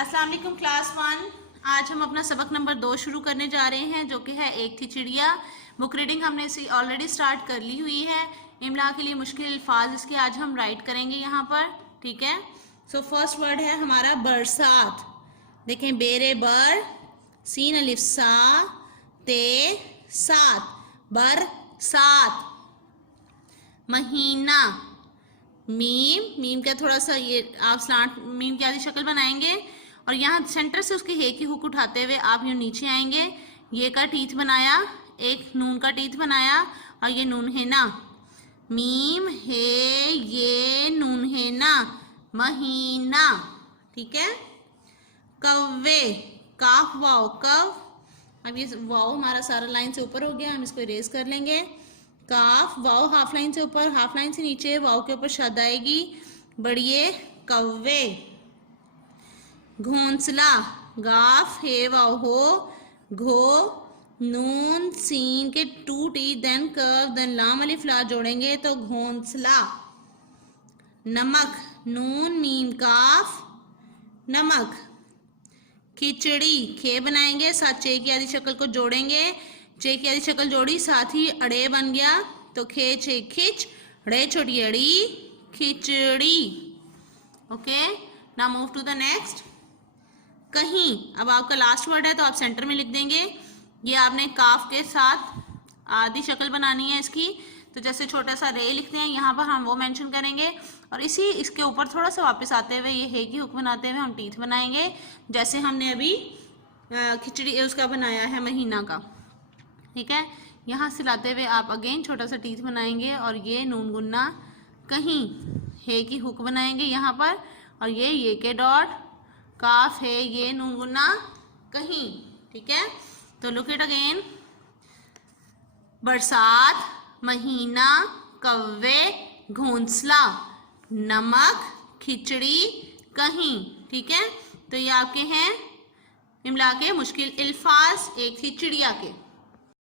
अस्सलाम वालेकुम क्लास 1। आज हम अपना सबक नंबर 2 शुरू करने जा रहे हैं, जो कि है एक थी चिड़िया। बुक रीडिंग हमने इसी ऑलरेडी स्टार्ट कर ली हुई है। इमला के लिए मुश्किल अल्फाज इसके आज हम राइट करेंगे यहाँ पर, ठीक है। सो फर्स्ट वर्ड है हमारा बरसात। देखें, बेरे बर, सीन अलिफ सा, ते सात, बरसात। महीना, मीम का थोड़ा सा ये आप स्लांट मीम की आधी शक्ल बनाएंगे और यहाँ सेंटर से उसके हे की हुक उठाते हुए आप यूँ नीचे आएंगे। ये का टीथ बनाया, एक नून का टीथ बनाया और ये नून है ना। मीम हे ये नून है ना, महीना, ठीक है। कव्वे, काफ वाव कव। अब ये वाव हमारा सारा लाइन से ऊपर हो गया, हम इसको इरेज कर लेंगे। काफ वाव हाफ लाइन से ऊपर, हाफ लाइन से नीचे, वाव के ऊपर शद आएगी, बढ़िए कव्वे। घोंसला, गाफ हे वाव हो, घो, नून सीन के टू टी देन कर्व देन लाम अलिफ ला जोड़ेंगे तो घोंसला। नमक, नून मीम काफ, नमक। खिचड़ी, खे बनाएंगे साथ चे की आधी शक्ल को जोड़ेंगे, चे की आधी शक्ल जोड़ी साथ ही अड़े बन गया तो खे चे खिच, अड़े छोटी अड़ी, खिचड़ी। Okay, now move to the next. कहीं, अब आपका लास्ट वर्ड है तो आप सेंटर में लिख देंगे। ये आपने काफ के साथ आधी शक्ल बनानी है इसकी, तो जैसे छोटा सा रे लिखते हैं यहाँ पर हम वो मेंशन करेंगे और इसके ऊपर थोड़ा सा वापस आते हुए ये हे की हुक बनाते हुए हम टीथ बनाएंगे, जैसे हमने अभी खिचड़ी उसका बनाया है महीना का, ठीक है। यहाँ से लाते हुए आप अगेन छोटा सा टीथ बनाएंगे और ये नून गुन्ना कहीं, हे की हुक बनाएंगे यहाँ पर और ये के डॉट, काफ है ये नून गुन्ना कहीं, ठीक है। तो लुक इट अगेन, बरसात, महीना, कव्वे, घोंसला, नमक, खिचड़ी, कहीं, ठीक है। तो ये आपके हैं इमला के मुश्किल अल्फाज एक थी चिड़िया के।